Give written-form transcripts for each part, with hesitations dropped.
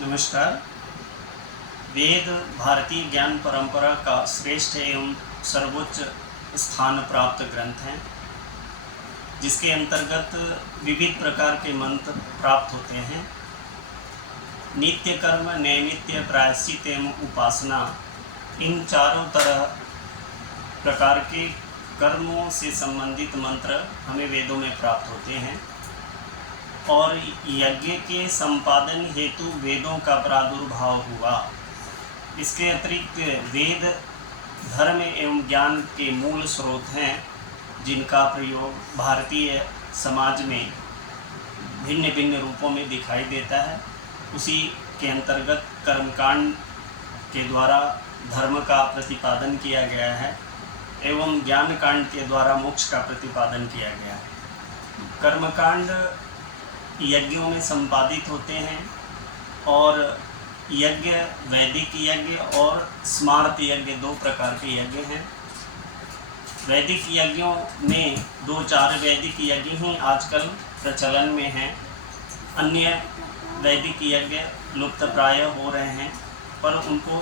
नमस्कार। वेद भारतीय ज्ञान परंपरा का श्रेष्ठ एवं सर्वोच्च स्थान प्राप्त ग्रंथ हैं, जिसके अंतर्गत विविध प्रकार के मंत्र प्राप्त होते हैं। नित्य कर्म, नैमित्य, प्रायश्चित एवं उपासना, इन चारों तरह प्रकार के कर्मों से संबंधित मंत्र हमें वेदों में प्राप्त होते हैं। और यज्ञ के संपादन हेतु वेदों का प्रादुर्भाव हुआ। इसके अतिरिक्त वेद धर्म एवं ज्ञान के मूल स्रोत हैं, जिनका प्रयोग भारतीय समाज में भिन्न भिन्न रूपों में दिखाई देता है। उसी के अंतर्गत कर्मकांड के द्वारा धर्म का प्रतिपादन किया गया है एवं ज्ञान कांड के द्वारा मोक्ष का प्रतिपादन किया गया है। कर्मकांड यज्ञों में संपादित होते हैं और यज्ञ वैदिक यज्ञ और स्मार्त यज्ञ दो प्रकार के यज्ञ हैं। वैदिक यज्ञों में 2-4 वैदिक यज्ञ ही आजकल प्रचलन में हैं। अन्य वैदिक यज्ञ लुप्त प्राय हो रहे हैं, पर उनको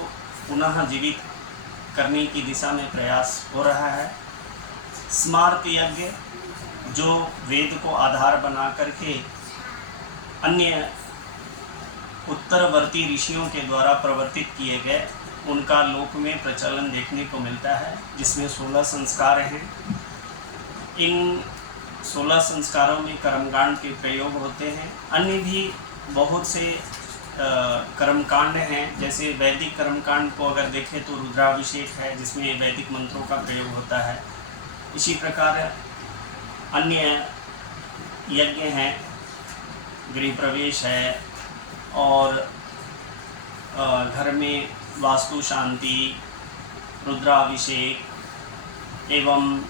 पुनः जीवित करने की दिशा में प्रयास हो रहा है। स्मार्त यज्ञ जो वेद को आधार बना करके अन्य उत्तरवर्ती ऋषियों के द्वारा प्रवर्तित किए गए, उनका लोक में प्रचलन देखने को मिलता है, जिसमें 16 संस्कार हैं। इन 16 संस्कारों में कर्मकांड के प्रयोग होते हैं। अन्य भी बहुत से कर्मकांड हैं। जैसे वैदिक कर्मकांड को अगर देखें तो रुद्राभिषेक है, जिसमें वैदिक मंत्रों का प्रयोग होता है। इसी प्रकार अन्य यज्ञ हैं, गृह प्रवेश है और घर में वास्तु शांति, रुद्राभिषेक एवं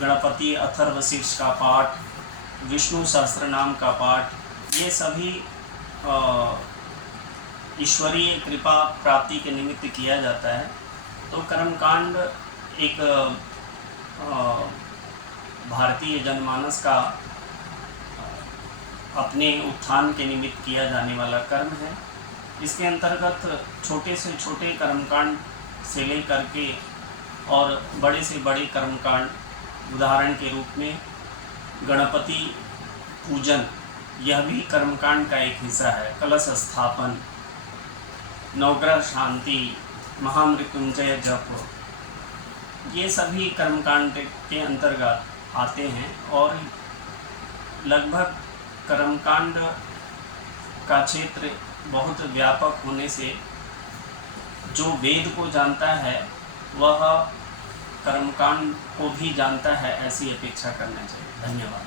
गणपति अथर्वशीर्ष का पाठ, विष्णु सहस्त्रनाम का पाठ, ये सभी ईश्वरीय कृपा प्राप्ति के निमित्त किया जाता है। तो कर्मकांड एक भारतीय जनमानस का अपने उत्थान के निमित्त किया जाने वाला कर्म है। इसके अंतर्गत छोटे से छोटे कर्मकांड से लेकर के और बड़े से बड़े कर्मकांड, उदाहरण के रूप में गणपति पूजन, यह भी कर्मकांड का एक हिस्सा है। कलश स्थापन, नवग्रह शांति, महामृत्युंजय जप, ये सभी कर्मकांड के अंतर्गत आते हैं। और लगभग कर्मकांड का क्षेत्र बहुत व्यापक होने से जो वेद को जानता है वह कर्मकांड को भी जानता है, ऐसी अपेक्षा करना चाहिए। धन्यवाद।